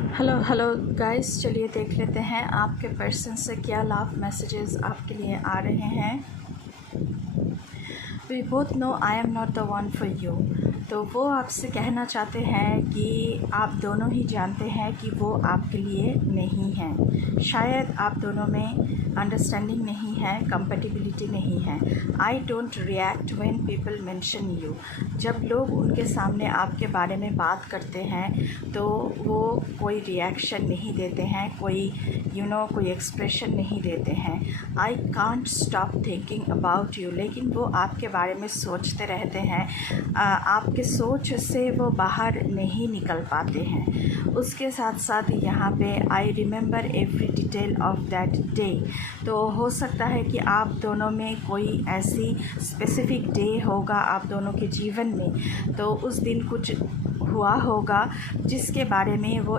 Hello hello guys, चलिए देख लेते हैं आपके पर्सन से क्या लव मैसेजेस आपके लिए आ रहे हैं। We both know I am not the one for you. तो वो आपसे कहना चाहते हैं कि आप दोनों ही जानते हैं कि वो आपके लिए नहीं हैं। शायद आप दोनों में अंडरस्टैंडिंग नहीं है, कंपेटिबिलिटी नहीं है। I don't react when people mention you. जब लोग उनके सामने आपके बारे में बात करते हैं तो वो कोई रिएक्शन नहीं देते हैं, कोई कोई एक्सप्रेशन नहीं देते हैं। I can't stop thinking about you. लेकिन वो आपके बारे में सोचते रहते हैं, आपके सोच से वो बाहर नहीं निकल पाते हैं। उसके साथ साथ यहाँ पे I remember every detail of that day. तो हो सकता है कि आप दोनों में कोई ऐसी स्पेसिफिक डे होगा आप दोनों के जीवन में, तो उस दिन कुछ हुआ होगा जिसके बारे में वो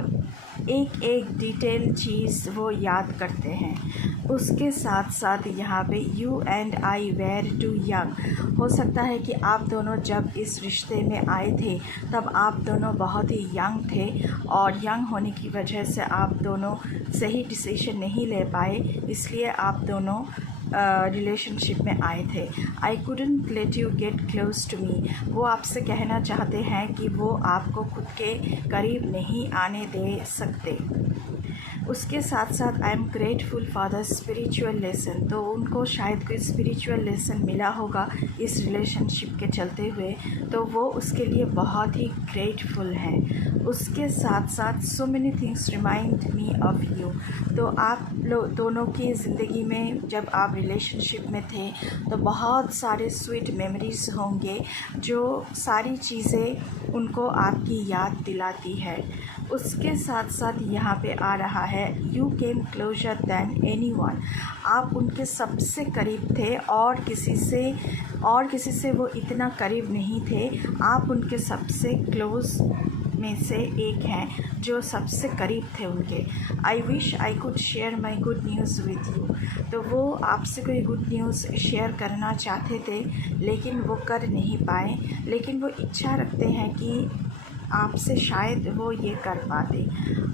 एक एक डिटेल चीज़ वो याद करते हैं। उसके साथ साथ यहाँ पे you and I were too young. हो सकता है कि आप दोनों जब इस रिश्ते में आए थे तब आप दोनों बहुत ही यंग थे और यंग होने की वजह से आप दोनों सही डिसीजन नहीं ले पाए, इसलिए आप दोनों रिलेशनशिप में आए थे। I couldn't let you get close to me. वो आपसे कहना चाहते हैं कि वो आपको खुद के करीब नहीं आने दे सकते। उसके साथ साथ I am grateful for the spiritual lesson. तो उनको शायद कोई स्पिरिचुअल लेसन मिला होगा इस रिलेशनशिप के चलते हुए, तो वो उसके लिए बहुत ही ग्रेटफुल हैं। उसके साथ साथ so many things remind me of you. तो आप लोग दोनों की ज़िंदगी में जब आप रिलेशनशिप में थे तो बहुत सारे स्वीट मेमोरीज होंगे, जो सारी चीज़ें उनको आपकी याद दिलाती है। उसके साथ साथ यहाँ पे आ रहा है you came closer than anyone. आप उनके सबसे करीब थे और किसी से वो इतना करीब नहीं थे। आप उनके सबसे क्लोज में से एक हैं जो सबसे करीब थे उनके। I wish I could share my good news with you. तो वो आपसे कोई गुड न्यूज़ शेयर करना चाहते थे लेकिन वो कर नहीं पाए, लेकिन वो इच्छा रखते हैं कि आपसे शायद वो ये कर पाते।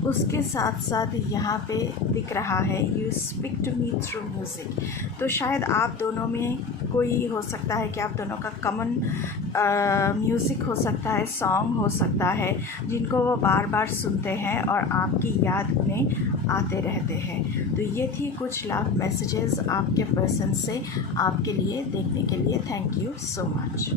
उसके साथ साथ यहाँ पे दिख रहा है you speak to me through music. तो शायद आप दोनों में कोई हो सकता है कि आप दोनों का कॉमन म्यूज़िक हो सकता है, सॉन्ग हो सकता है जिनको वो बार बार सुनते हैं और आपकी याद उन्हें आते रहते हैं। तो ये थी कुछ लव मैसेजेस आपके पर्सन से आपके लिए देखने के लिए। Thank you so much.